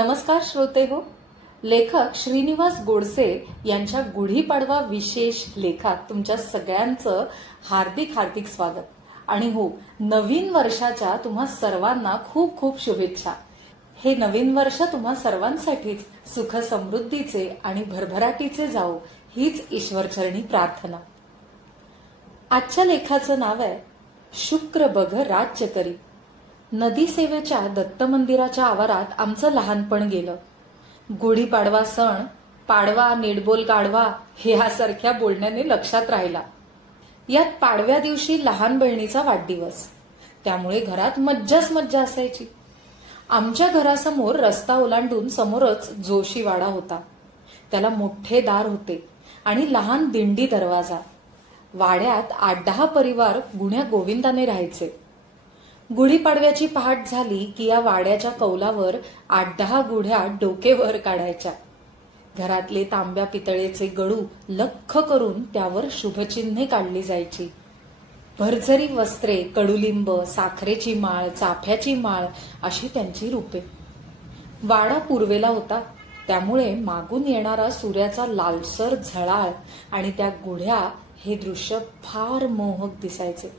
नमस्कार श्रोते हो. लेखक श्रीनिवास गोडसे यांच्या गुढीपाडवा विशेष लेखात तुमच्या सगळ्यांचं हार्दिक हार्दिक स्वागत. आणि हो, नवीन वर्षाच्या तुम्हा सर्वांना खूप खूप शुभेच्छा. हे नवीन वर्ष तुम्हा सर्वांसाठीच सुख समृद्धीचे आणि भरभराटीचे जाओ हीच ईश्वरचरणी प्रार्थना. आजच्या लेखाचं नाव आहे शुक्र बघ राज्य करी. नदी सेवेच्या दत्त मंदिराच्या आवारात आमचं लहानपण गेलं. गुढीपाडवा सण पाडवा नीडबोल गाढवा हे यासारख्या बोलण्याने लक्षात राहिला. यात पाडव्या दिवशी लहान बहिणीचा वाढदिवस, त्यामुळे घरात मज्जाच मज्जा असायची. आमच्या घरासमोर रस्ता ओलांडून समोरच जोशीवाडा होता. त्याला मोठे दार होते आणि लहान दिंडी दरवाजा. वाड्यात 8-10 परिवार गुण्या गोविंदाने राहायचे. गुढीपाडव्याची पहाट झाली की या वाड्याच्या कौलावर 8-10 गुढ्या डोकेवर काढायच्या. घरातले तांब्या पितळेचे गडू लख्ख करून त्यावर शुभचिन्हे काढली जायची. भरझरी वस्त्रे, कडुलिंब, साखरेची माळ, चाफ्याची माळ अशी त्यांची रूपे. वाडा पूर्वेला होता, त्यामुळे मागून येणारा सूर्याचा लालसर झळाळ आणि त्या गुढ्या हे दृश्य फार मोहक दिसायचे.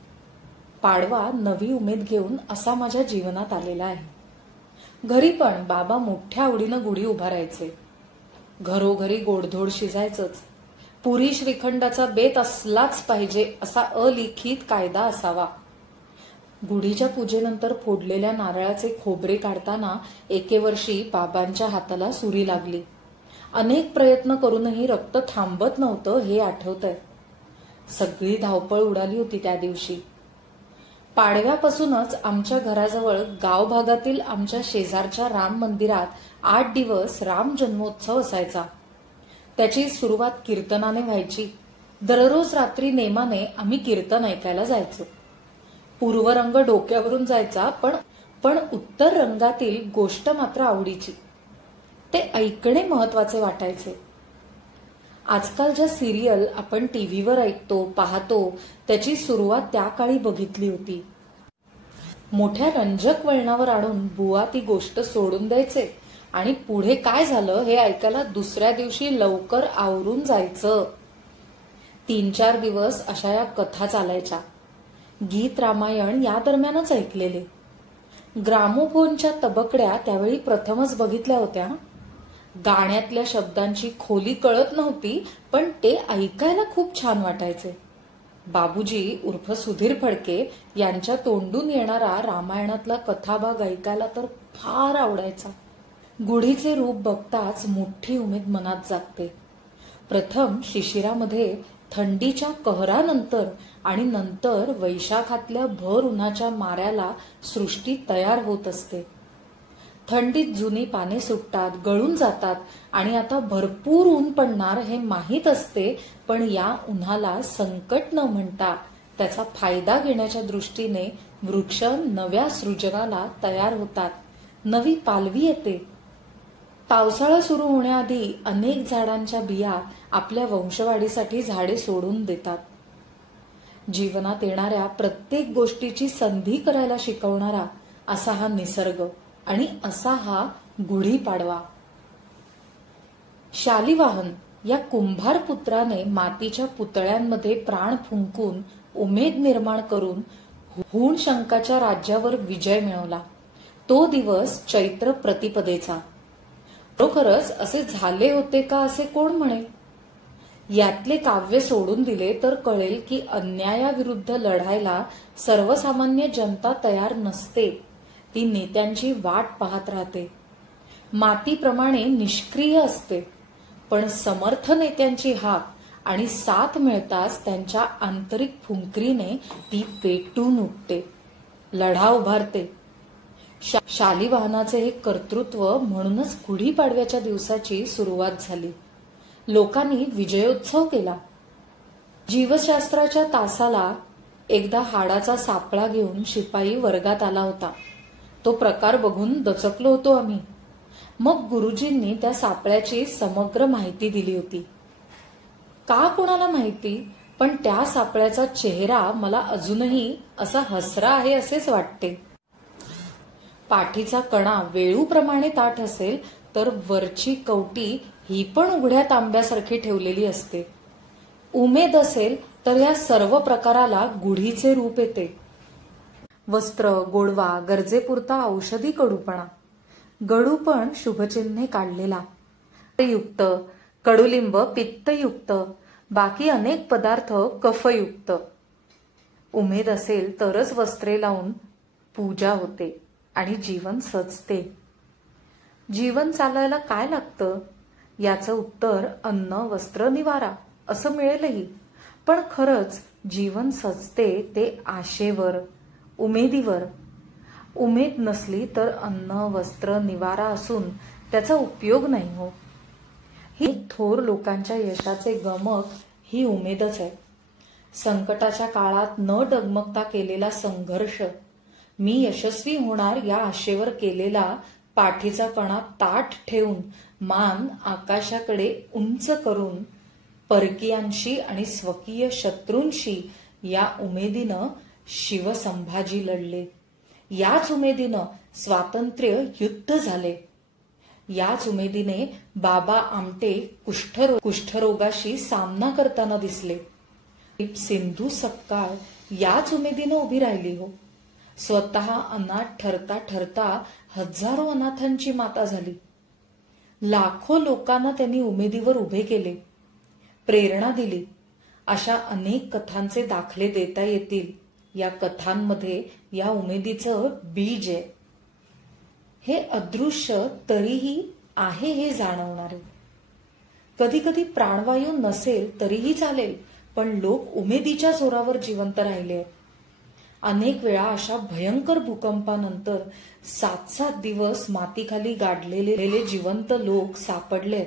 पाडवा नवी उमेद घेऊन असा माझ्या जीवनात आलेला आहे. घरी पण बाबा मोठ्या आवडीनं गुढी उभारायचे. घरोघरी गोडधोड शिजायचंच. पुरी श्रीखंडाचा बेत असलाच पाहिजे असा अलिखित कायदा असावा. गुढीच्या पूजेनंतर फोडलेल्या नारळाचे खोबरे काढताना एके वर्षी बाबांच्या हाताला सुरी लागली. अनेक प्रयत्न करूनही रक्त थांबत नव्हतं हे आठवतंय. सगळी धावपळ उडाली होती त्या दिवशी. पाडव्यापासूनच आमच्या घराजवळ गाव भागातील आमच्या शेजारच्या राम मंदिरात 8 दिवस राम जन्मोत्सव असायचा. त्याची सुरुवात कीर्तनाने व्हायची. दररोज रात्री नेमाने आम्ही कीर्तन ऐकायला जायचो. पूर्व रंग डोक्यावरून जायचा, पण उत्तर रंगातील गोष्ट मात्र आवडीची. ते ऐकणे महत्वाचे वाटायचे. आजकाल ज्या सिरियल आपण टीव्हीवर ऐकतो पाहतो त्याची सुरुवात त्या काळी बघितली होती. मोठ्या रंजक वळणावर आणून बुवा ती गोष्ट सोडून द्यायचे आणि पुढे काय झालं हे ऐकायला दुसऱ्या दिवशी लवकर आवरून जायचं. 3-4 दिवस अशा या कथा चालायच्या. गीत रामायण या दरम्यानच ऐकलेले. ग्रामोफोनच्या तबकड्या त्यावेळी प्रथमच बघितल्या होत्या. गाण्यातल्या शब्दांची खोली कळत नव्हती, पण ते ऐकायला खूप छान वाटायचे. बाबूजी उर्फ सुधीर फडके यांच्या तोंडून येणारा रामायणातला कथाभाग ऐकायला तर फार आवडायचा. गुढीचे रूप बघताच मोठी उमेद मनात जागते. प्रथम शिशिरामध्ये थंडीच्या कहरानंतर आणि नंतर वैशाखातल्या भर उन्हाच्या माऱ्याला सृष्टी तयार होत असते. थंडीत जुनी पाने सुटतात, गळून जातात आणि आता भरपूर ऊन पडणार हे माहीत असते, पण या उन्हाला संकट न म्हणता त्याचा फायदा घेण्याच्या दृष्टीने वृक्ष नव्या सृजनाला तयार होतात. नवी पालवी येते. पावसाळा सुरू होण्याआधी अनेक झाडांच्या बिया आपल्या वंशवाढीसाठी झाडे सोडून देतात. जीवनात येणाऱ्या प्रत्येक गोष्टीची संधी करायला शिकवणारा असा हा निसर्ग आणि असा हा गुढीपाडवा. शालिवाहन या कुंभार पुत्राने मातीच्या पुतळ्यांमध्ये प्राण फुंकून उमेद निर्माण करून हुण शंकाच्या राज्यावर विजय मिळवला. तो दिवस चैत्र प्रतिपदेचा. खरोखरच असे झाले होते का असे कोण म्हणेल. यातले काव्य सोडून दिले तर कळेल की अन्यायाविरुद्ध लढायला सर्वसामान्य जनता तयार नसते. ती नेत्यांची वाट पाहत राहते. मातीप्रमाणे निष्क्रिय असते, पण समर्थ नेत्यांची हाक आणि साथ मिळताच त्यांच्या आंतरिक फुंकरीने ती पेटून उठते, लढा उभारते. शालिवाहनाचे हे कर्तृत्व म्हणूनच गुढीपाडव्याच्या दिवसाची सुरुवात झाली. लोकांनी विजयोत्सव केला. जीवशास्त्राच्या तासाला एकदा हाडाचा सापळा घेऊन शिपाई वर्गात आला होता. तो प्रकार बघून दचकलो होतो आम्ही. मग गुरुजींनी त्या सापळ्याची समग्र माहिती दिली होती. का कोणाला माहिती, पण त्या सापळ्याचा चेहरा मला अजूनही असा हसरा आहे असेच वाटते. पाठीचा कणा वेळूप्रमाणे ताठ असेल तर वरची कवटी ही पण उघड्या तांब्यासारखी ठेवलेली असते. उमेद असेल तर या सर्व प्रकाराला गुढीचे रूप येते. वस्त्र, गोडवा, गरजेपुरता औषधी कडूपणा, गडूपण शुभचिन्हे काढलेला, युक्त, कडुलिंब पित्तयुक्त, बाकी अनेक पदार्थ कफयुक्त. उमेद असेल तरच वस्त्रे लावून पूजा होते आणि जीवन सजते. जीवन चालायला काय लागतं याचं उत्तर अन्न, वस्त्र, निवारा असं मिळेलही. पण खरंच जीवन सजते ते आशेवर, उमेदीवर. उमेद नसली तर अन्न, वस्त्र, निवारा असून त्याचा उपयोग नाही हो. ही थोर लोकांच्या यशाचे गमक ही उमेदच आहे. संकटाच्या काळात न डगमगता केलेला संघर्ष, मी यशस्वी होणार या आशेवर केलेला पाठीचा कणा ताठ ठेवून, मान आकाशाकडे उंच करून, परकीयांशी आणि स्वकीय शत्रूंशी या उमेदीनं शिवसंभाजी लढले. याच उमेदीनं स्वातंत्र्य युद्ध झाले. याच उमेदीने बाबा आमटे कुष्ठरोगाशी सामना करताना दिसले. सिंधू सपकाळ याच उमेदीनं उभी राहिली हो. स्वतः अनाथ ठरता ठरता हजारो अनाथांची माता झाली. लाखो लोकांना त्यांनी उमेदीवर उभे केले, प्रेरणा दिली. अशा अनेक कथांचे दाखले देता येतील. या कथांमध्ये या उमेदीचं बीज आहे. हे अदृश्य तरीही आहे हे जाणवणारे. कधी कधी प्राणवायू नसेल तरीही चालेल, पण लोक उमेदीच्या जोरावर जिवंत राहिले आहेत. अनेक वेळा अशा भयंकर भूकंपानंतर 7-7 दिवस मातीखाली गाडलेले जिवंत लोक सापडले.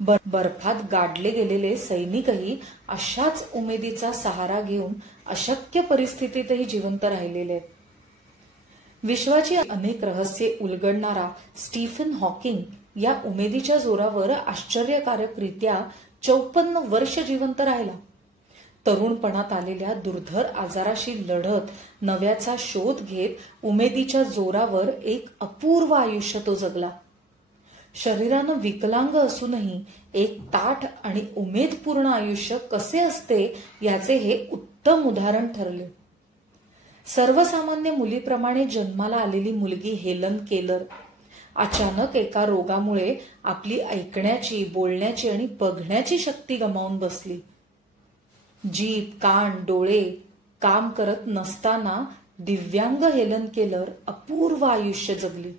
बर्फात गाडले गेलेले सैनिकही अशाच उमेदीचा सहारा घेऊन अशक्य परिस्थितीतही जिवंत राहिलेले आहेत. विश्वाची अनेक रहस्ये उलगडणारा स्टीफन हॉकिंग या उमेदीच्या जोरावर आश्चर्यकारकरित्या 54 वर्ष जिवंत राहिला. तरुणपणात आलेल्या दुर्धर आजाराशी लढत, नव्याचा शोध घेत उमेदीच्या जोरावर एक अपूर्व आयुष्य तो जगला. शरीरानं विकलांग असूनही एक ताठ आणि उमेदपूर्ण आयुष्य कसे असते याचे हे उत्तम उदाहरण ठरले. सर्वसामान्य मुलीप्रमाणे जन्माला आलेली मुलगी हेलन केलर अचानक एका रोगामुळे आपली ऐकण्याची, बोलण्याची आणि बघण्याची शक्ती गमावून बसली. जीभ, कान, डोळे काम करत नसताना दिव्यांग हेलन केलर अपूर्व आयुष्य जगली.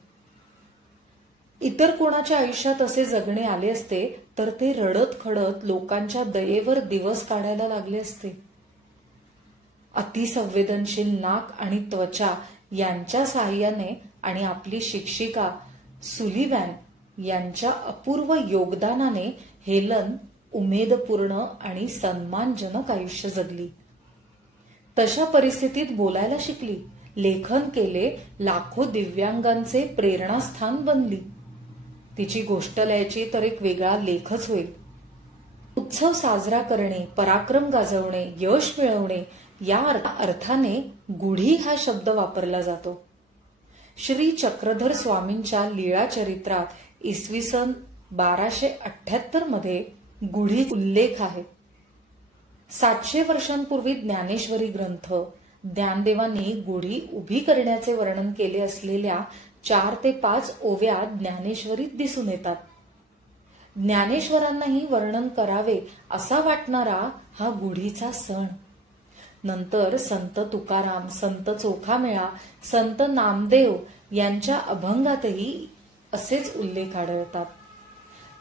इतर कोणाच्या आयुष्यात असे जगणे आले असते तर ते रडत खडत लोकांच्या दयेवर दिवस काढायला लागले असते. अतिसंवेदनशील नाक आणि त्वचा यांच्या साहाय्याने आणि आपली शिक्षिका सुलिव्हॅन यांच्या अपूर्व योगदानाने हेलन उमेदपूर्ण आणि सन्मानजनक आयुष्य जगली. तशा परिस्थितीत बोलायला शिकली, लेखन केले, लाखो दिव्यांगांचे प्रेरणास्थान बनली. तिची गोष्ट लिहायची तर एक वेगळा लेखच होईल. उत्सव साजरा करणे, पराक्रम गाजवणे, यश मिळवणे या अर्थाने गुढी हा शब्द वापरला जातो. श्री चक्रधर स्वामींच्या लीळा चरित्रात इसवी सन 1278 मध्ये गुढी उल्लेख आहे. 700 वर्षांपूर्वी ज्ञानेश्वरी ग्रंथ ज्ञानदेवांनी गुढी उभी करण्याचे वर्णन केले असलेल्या 4 ते 5 ओव्या ज्ञानेश्वरीत दिसून येतात. ज्ञानेश्वरांनाही वर्णन करावे असा वाटणारा हा गुढीचा सण. नंतर संत तुकाराम, संत चोखामेळा, संत नामदेव यांच्या अभंगातही असेच उल्लेख आढळतात.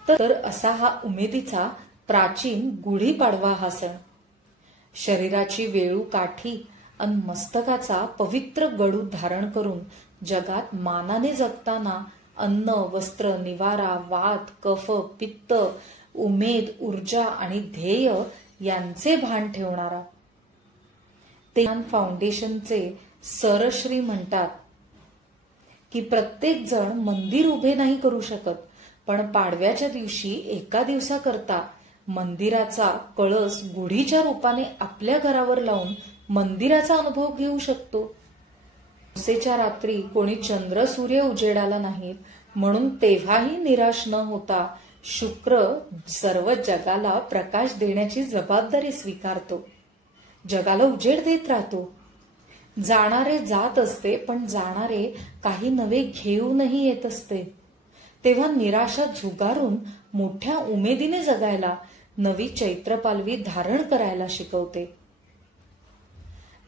तर असा हा उमेदीचा प्राचीन गुढीपाडवा हा सण. शरीराची वेळू काठी अन मस्तकाचा पवित्र गडू धारण करून जगात मानाने जगताना अन्न, वस्त्र, निवारा, वात, कफ, पित्त, उमेद, ऊर्जा आणि ध्येय यांचे भान ठेवणारा. ते फाउंडेशनचे सरश्री म्हणतात की प्रत्येक जण मंदिर उभे नाही करू शकत, पण पाडव्याच्या दिवशी एका दिवसाकरता मंदिराचा कळस गुढीच्या रूपाने आपल्या घरावर लावून मंदिराचा अनुभव घेऊ शकतो. अमावस्येच्या रात्री कोणी चंद्र सूर्य उजेडाला नाहीत म्हणून तेव्हाही निराश न होता शुक्र सर्व जगाला प्रकाश देण्याची जबाबदारी स्वीकारतो. जगाला उजेड देत राहतो. जाणारे जात असते पण जाणारे काही नवे घेऊनही येत असते. तेव्हा निराशा झुगारून मोठ्या उमेदीने जगायला, नवी चैत्रपालवी धारण करायला शिकवते.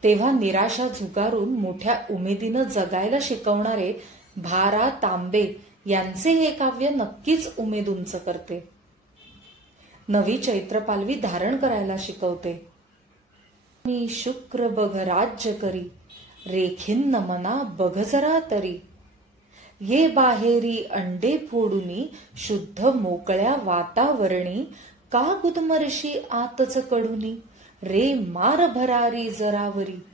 तेव्हा निराशा झुगारून मोठ्या उमेदीनं जगायला शिकवणारे भा.रा. तांबे यांचे हे काव्य नक्कीच उमेद उंच करते. नवी चैत्रपालवी धारण करायला शिकवते. मी शुक्र बघ राज्य करी, रेखिन्न मना बघ जरा तरी. ये बाहेरी अंडे फोडूनी, शुद्ध मोकळ्या वातावरणी. का गुदमरशी आतच कडूनी, रे मार भरारी जरावरी.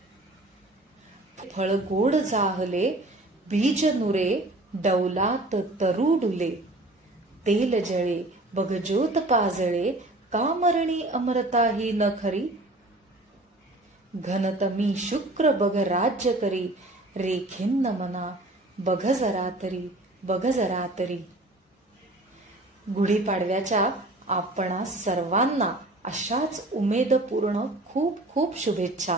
फळ गोड जाहले, बीज नुरे, डौलात तरु डुले. तेल जळे बघ ज्योत पाजळे, का मरणी अमरता ही न खरी. घनतमी शुक्र बघ राज्य करी, रेखिन्न मना बघ जरा तरी, बघ जरा तरी. गुढीपाडव्याच्या आपणा सर्वांना अशाच उमेदपूर्ण खूप खूप शुभेच्छा.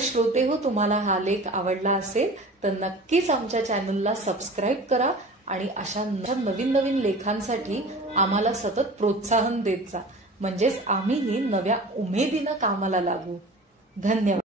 श्रोते हो, तुम्हाला हा लेख आवडला असेल तर नक्कीच आमच्या चॅनलला सबस्क्राईब करा आणि अशा नवीन नवीन लेखांसाठी आम्हाला सतत प्रोत्साहन देत जा. म्हणजेच आम्हीही नव्या उमेदीनं कामाला लागू. धन्यवाद.